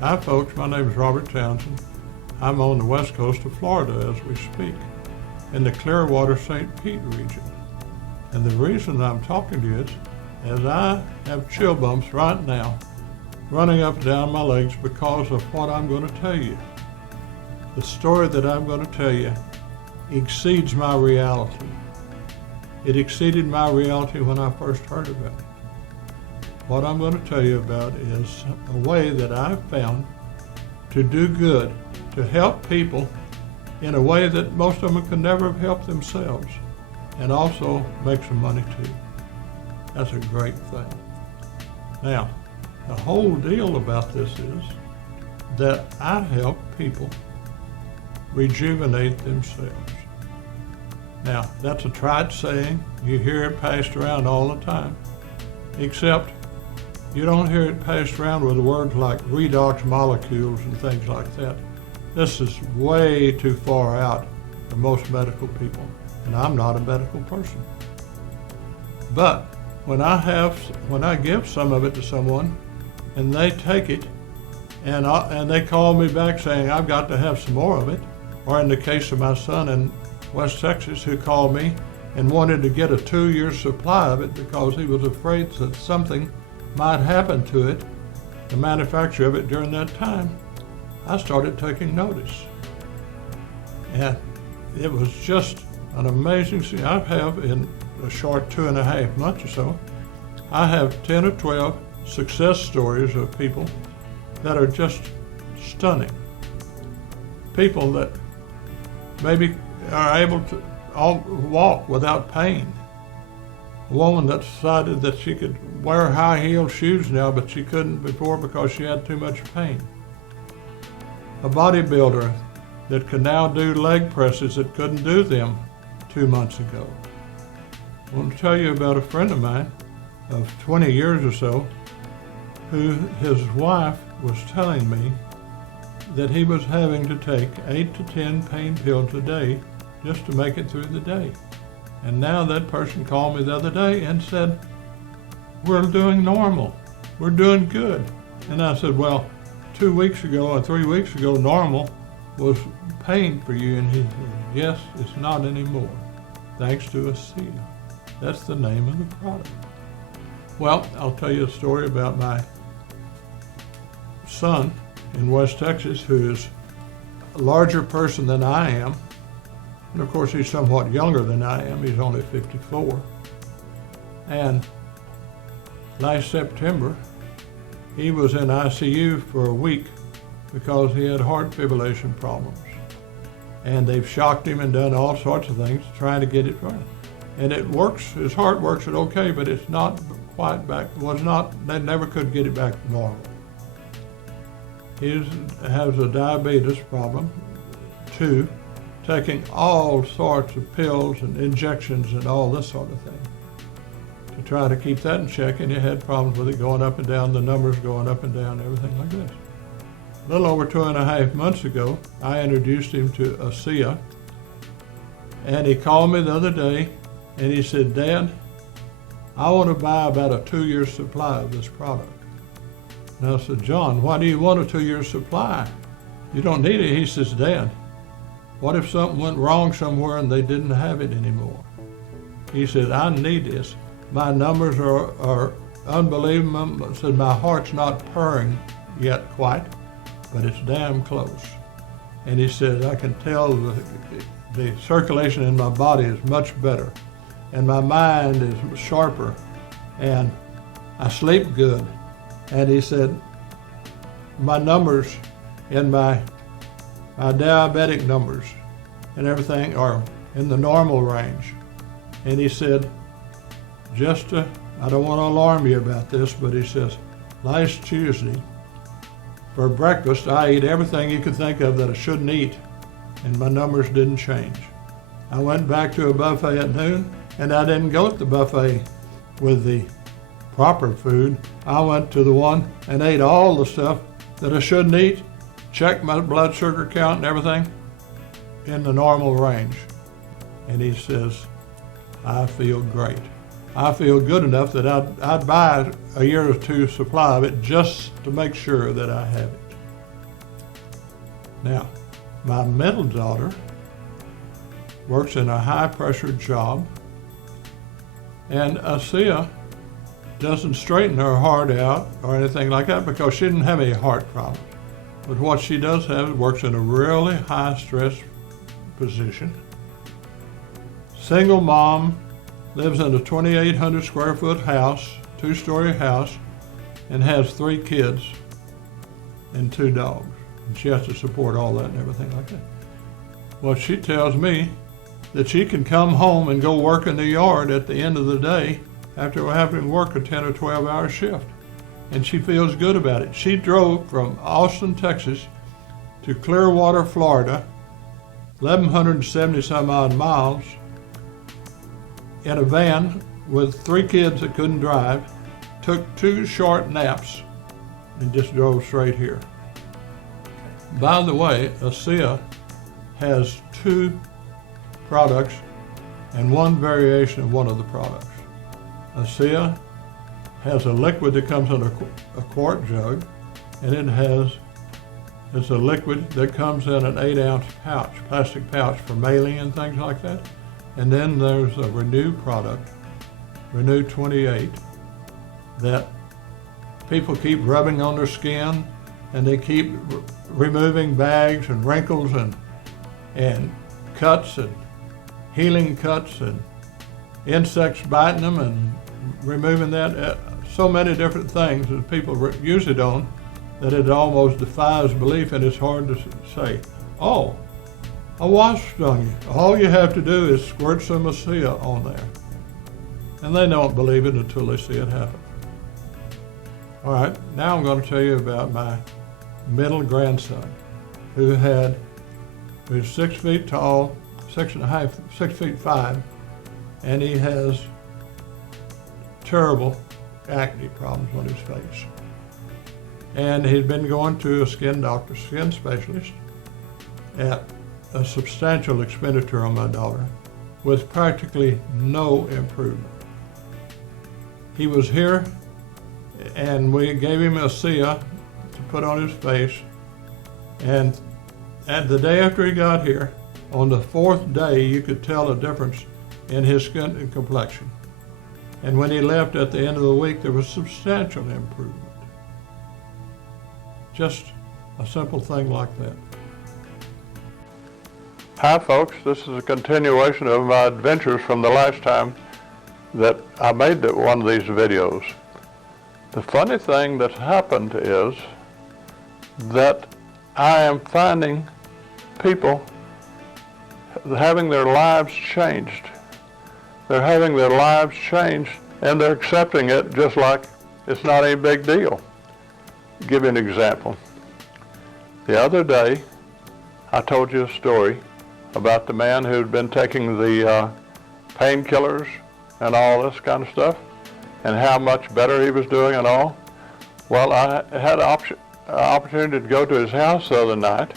Hi folks, my name is Robert Townsend. I'm on the west coast of Florida as we speak, in the Clearwater St. Pete region. And the reason I'm talking to you is, as I have chill bumps right now, running up and down my legs because of what I'm going to tell you. The story that I'm going to tell you exceeds my reality. It exceeded my reality when I first heard about it. What I'm going to tell you about is a way that I've found to do good, to help people in a way that most of them could never have helped themselves, and also make some money too. That's a great thing. Now, the whole deal about this is that I help people rejuvenate themselves. Now, that's a trite saying. You hear it passed around all the time, except you don't hear it passed around with words like redox molecules and things like that. This is way too far out for most medical people, and I'm not a medical person. But when I give some of it to someone and they take it and they call me back saying, I've got to have some more of it, or in the case of my son in West Texas who called me and wanted to get a 2-year supply of it because he was afraid that something might happen to it, the manufacture of it during that time, I started taking notice. And it was just an amazing thing. I have, in a short 2.5 months or so, I have 10 or 12 success stories of people that are just stunning. People that maybe are able to walk without pain. A woman that decided that she could wear high-heeled shoes now, but she couldn't before because she had too much pain. A bodybuilder that can now do leg presses that couldn't do them 2 months ago. I want to tell you about a friend of mine of 20 years or so, who his wife was telling me that he was having to take 8 to 10 pain pills a day just to make it through the day. And now that person called me the other day and said, we're doing normal, we're doing good. And I said, well, 2 weeks ago or 3 weeks ago, normal was pain for you. And he said, yes, it's not anymore, thanks to Asea. That's the name of the product. Well, I'll tell you a story about my son in West Texas, who is a larger person than I am. And of course, he's somewhat younger than I am. He's only 54. And last September, he was in ICU for a week because he had heart fibrillation problems. And they've shocked him and done all sorts of things trying to get it right. And it works, his heart works it okay, but it's not quite back, they never could get it back to normal. He has a diabetes problem too, taking all sorts of pills and injections and all this sort of thing to try to keep that in check, and he had problems with it going up and down, the numbers going up and down, everything like this. A little over 2.5 months ago, I introduced him to Asea, and he called me the other day and he said, Dad, I want to buy about a 2-year supply of this product. And I said, John, why do you want a 2-year supply? You don't need it. He says, Dad, what if something went wrong somewhere and they didn't have it anymore? He said, I need this. My numbers are unbelievable. I said, my heart's not purring yet quite, but it's damn close. And he said, I can tell the circulation in my body is much better, and my mind is sharper, and I sleep good. And he said, my numbers in my diabetic numbers and everything are in the normal range. And he said, I don't want to alarm you about this, but he says, last Tuesday, for breakfast, I ate everything you could think of that I shouldn't eat, and my numbers didn't change. I went back to a buffet at noon, and I didn't go to the buffet with the proper food. I went to the one and ate all the stuff that I shouldn't eat, checked my blood sugar count and everything in the normal range. And he says, I feel great. I feel good enough that I'd buy a year or two supply of it just to make sure that I have it. Now, my middle daughter works in a high-pressure job, and Asea doesn't straighten her heart out or anything like that because she didn't have any heart problems. But what she does have is works in a really high-stress position. Single mom, lives in a 2,800 square foot house, 2-story house, and has 3 kids and 2 dogs. And she has to support all that and everything like that. Well, she tells me that she can come home and go work in the yard at the end of the day after having to work a 10 or 12-hour shift. And she feels good about it. She drove from Austin, Texas to Clearwater, Florida, 1,170 some odd miles in a van with 3 kids that couldn't drive, took 2 short naps, and just drove straight here. By the way, Asea has 2 products and 1 variation of one of the products. Asea has a liquid that comes in a quart jug, and it's a liquid that comes in an 8-ounce pouch, plastic pouch for mailing and things like that. And then there's a Renew product, Renew 28, that people keep rubbing on their skin, and they keep removing bags and wrinkles and cuts and healing cuts and insects biting them and removing that. So many different things that people use it on that it almost defies belief, and it's hard to say, oh, a wasp stung you. All you have to do is squirt some Asea on there. And they don't believe it until they see it happen. All right, now I'm going to tell you about my middle grandson, who's 6 feet tall, 6 feet 5, and he has terrible acne problems on his face. And he's been going to a skin doctor, skin specialist, at a substantial expenditure on my daughter with practically no improvement. He was here and we gave him Asea to put on his face, and the day after he got here, on the 4th day, you could tell a difference in his skin and complexion. And when he left at the end of the week, there was substantial improvement. Just a simple thing like that. Hi folks, this is a continuation of my adventures from the last time that I made one of these videos. The funny thing that's happened is that I am finding people having their lives changed. They're having their lives changed, and they're accepting it just like it's not any big deal. I'll give you an example. The other day, I told you a story about the man who'd been taking the painkillers and all this kind of stuff, and how much better he was doing and all. Well, I had an opportunity to go to his house the other night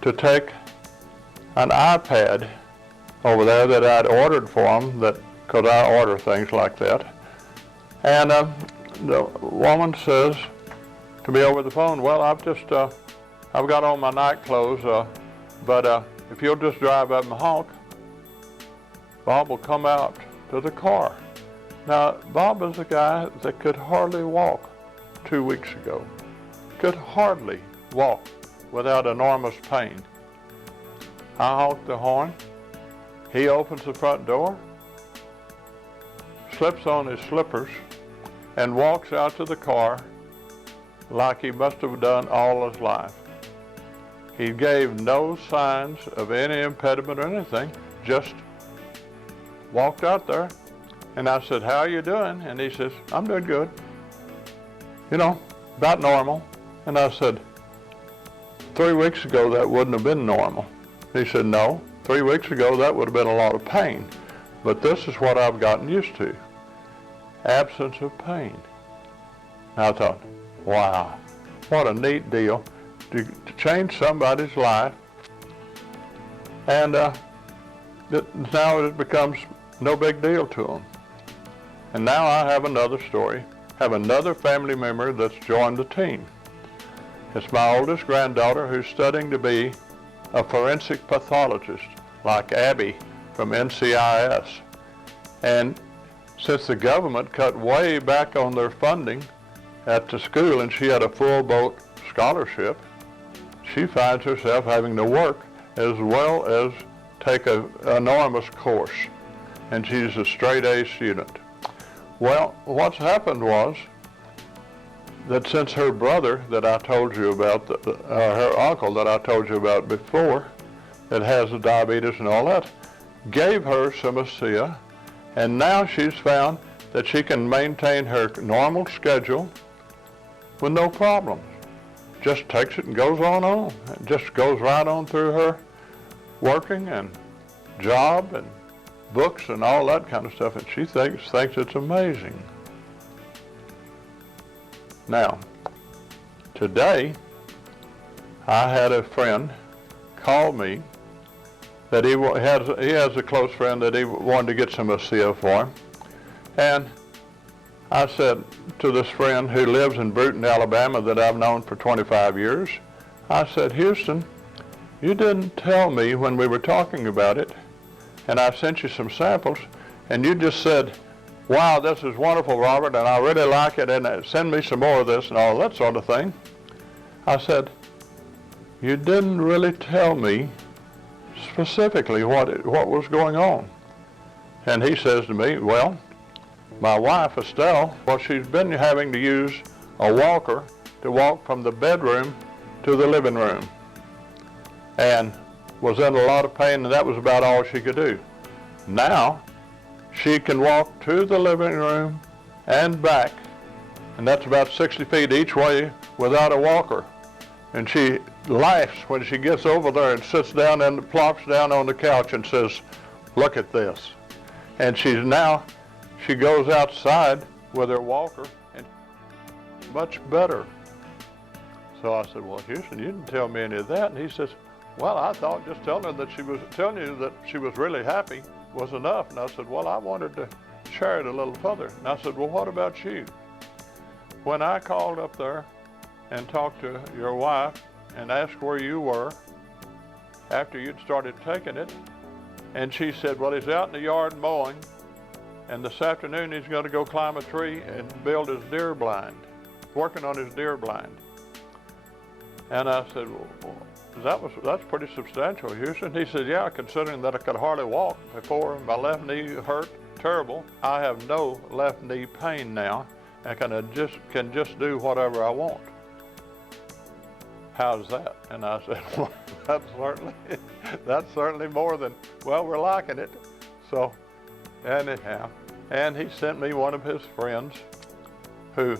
to take an iPad over there that I'd ordered for him, because I order things like that. And the woman says to me over the phone, well, I've got on my night clothes, but if you'll just drive up and honk, Bob will come out to the car. Now, Bob is a guy that could hardly walk 2 weeks ago. Could hardly walk without enormous pain. I honk the horn. He opens the front door, slips on his slippers, and walks out to the car like he must have done all his life. He gave no signs of any impediment or anything, just walked out there. And I said, how are you doing? And he says, I'm doing good. You know, about normal. And I said, 3 weeks ago that wouldn't have been normal. He said, no, 3 weeks ago that would have been a lot of pain. But this is what I've gotten used to. Absence of pain. And I thought, wow, what a neat deal to change somebody's life. And now it becomes no big deal to them. And now I have another story, have another family member that's joined the team. It's my oldest granddaughter who's studying to be a forensic pathologist like Abby from NCIS. And since the government cut way back on their funding at the school and she had a full boat scholarship, she finds herself having to work as well as take an enormous course. And she's a straight A student. Well, what's happened was that since her brother that I told you about, her uncle that I told you about before, that has the diabetes and all that, gave her some Asea, and now she's found that she can maintain her normal schedule with no problems. Just takes it and goes on. It just goes right on through her working and job and books and all that kind of stuff, and she thinks it's amazing. Now, today, I had a friend call me that he has a close friend that he wanted to get some Asea for. And I said to this friend who lives in Bruton, Alabama, that I've known for 25 years, I said, Houston, you didn't tell me when we were talking about it, and I sent you some samples, and you just said, wow, this is wonderful, Robert, and I really like it, and send me some more of this and all that sort of thing. I said, you didn't really tell me specifically what was going on. And he says to me, well, my wife, Estelle, well, she's been having to use a walker to walk from the bedroom to the living room, and was in a lot of pain, and that was about all she could do. Now, she can walk to the living room and back, and that's about 60 feet each way without a walker. And she laughs when she gets over there and sits down and plops down on the couch and says, look at this. And she goes outside with her walker, and much better. So I said, well, Houston, you didn't tell me any of that. And he says, well, I thought just telling you that she was really happy was enough. And I said, well, I wanted to share it a little further. And I said, well, what about you? When I called up there and talked to your wife and asked where you were after you'd started taking it, and she said, well, he's out in the yard mowing, and this afternoon he's going to go climb a tree and build his deer blind, working on his deer blind. And I said, well, that's pretty substantial, Houston. He said, yeah, considering that I could hardly walk before, my left knee hurt terrible. I have no left knee pain now, and can just do whatever I want. How's that? And I said, well, that's certainly more than, well, we're liking it. So, anyhow, and he sent me one of his friends who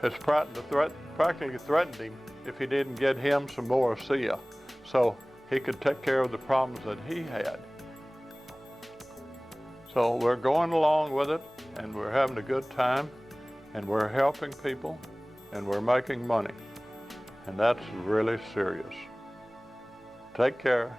has practically threatened him if he didn't get him some more Asea, so he could take care of the problems that he had. So we're going along with it, and we're having a good time, and we're helping people, and we're making money. And that's really serious. Take care.